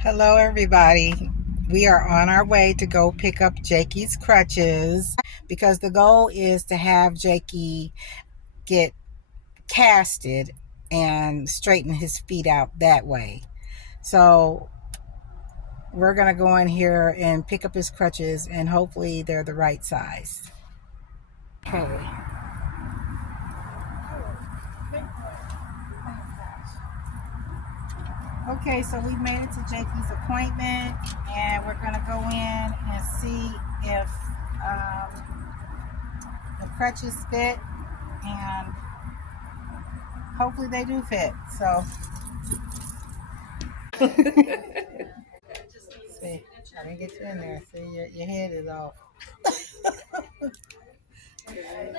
Hello, everybody. We are on our way to go pick up Jakey's crutches because the goal is to have Jakey get casted and straighten his feet out that way. So we're going to go in here and pick up his crutches, and hopefully they're the right size. Okay. Okay, so we made it to Jakey's appointment, and we're going to go in and see if the crutches fit, and hopefully they do fit. So, see, I didn't get you in there. See, your head is off. Okay.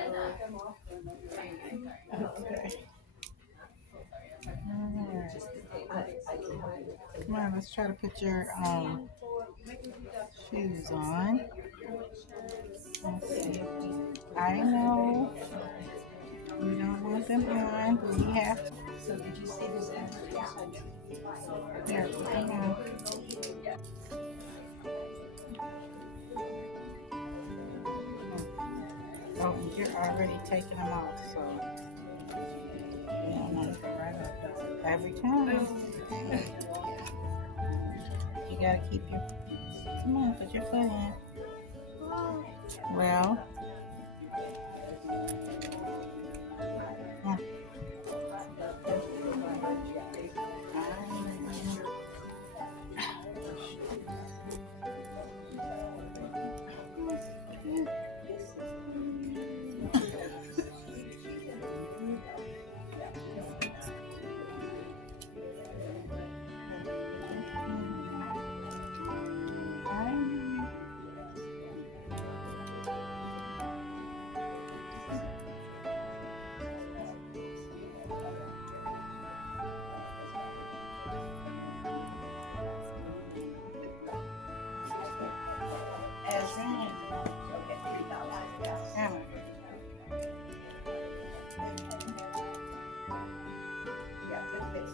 Come on, let's try to put your shoes on. Let's see. I know you don't want them on, but we have to. So did you see this advertisement? There, put them on. Oh, you're already taking them off, so you don't want to go right up every time. You gotta keep your. Come on, put your foot in. Well.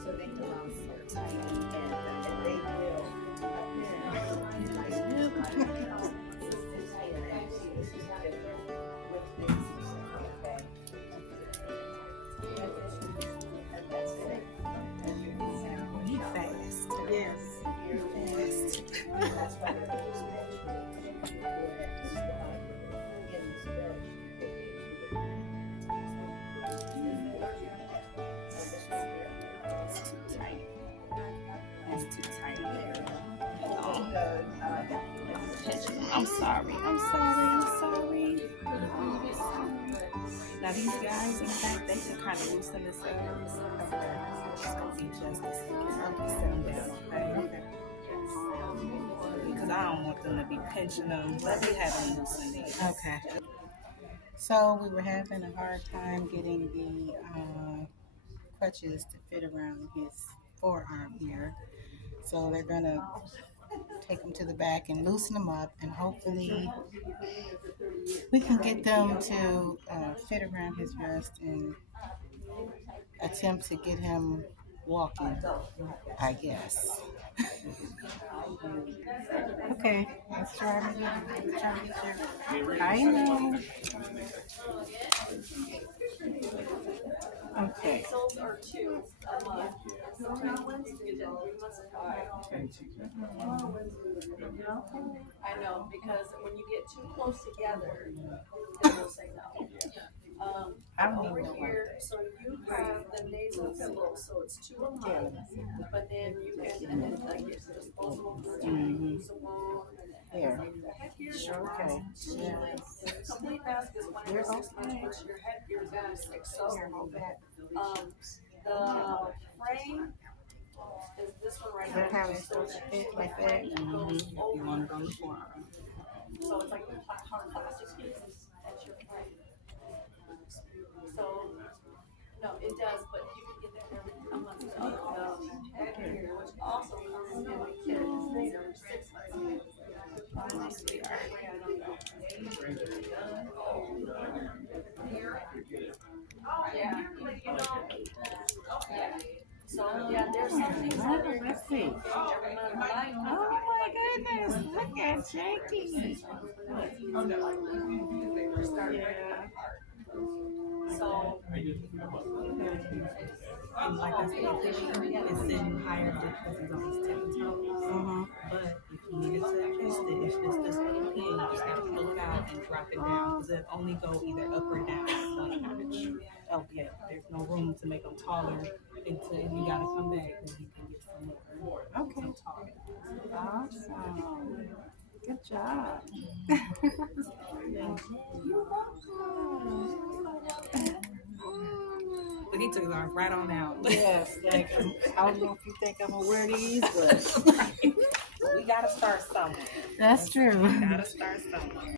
So they can tight and they will. You fast. Yes. You're fast. I'm sorry. Now these guys, in fact, they can kind of loosen this up. Okay. It's going to be just this. I'll be sitting down, okay? Because I don't want them to be pinching them. Let me have them loosen these. Okay. So we were having a hard time getting the crutches to fit around his forearm here. So they're going to take them to the back and loosen them up, and hopefully we can get them to fit around his wrist and attempt to get him walking, I guess. Okay, let's try to get your. I know. Okay. I know, because when you get too close together, it will say no. Over here, so you have the nasal pillow, so it's 2 a month, but then you can, and then like it's disposable, reusable. Here. Sure. Okay. Yeah. Complete mask is 1 year 6 months, but your headgear is every 6. So, the frame is this one right here. How it's supposed to fit like that. You want it on the forearm. So it's like the hard plastic pieces at your frame. So, no, it does, but you can get that every month. Headgear, which also comes in every 6 months. Honestly, yeah. So, yeah, there's some things that are Let's see. Oh my goodness. Look at Jakey. Yeah. So, And like I said, this is sitting higher because he's on his 10 toes. But if you needed to adjust it, it's just this little pin. You just have to pull it out and drop it down because it only go either up or down one notch. Okay, there's no room to make them taller until you gotta come back and you can get some more. Okay. Taller. Awesome. Good job. But he took his arms right on out. Yes, like I don't know if you think I'm gonna wear these, but We gotta start somewhere. that's true. We gotta start somewhere.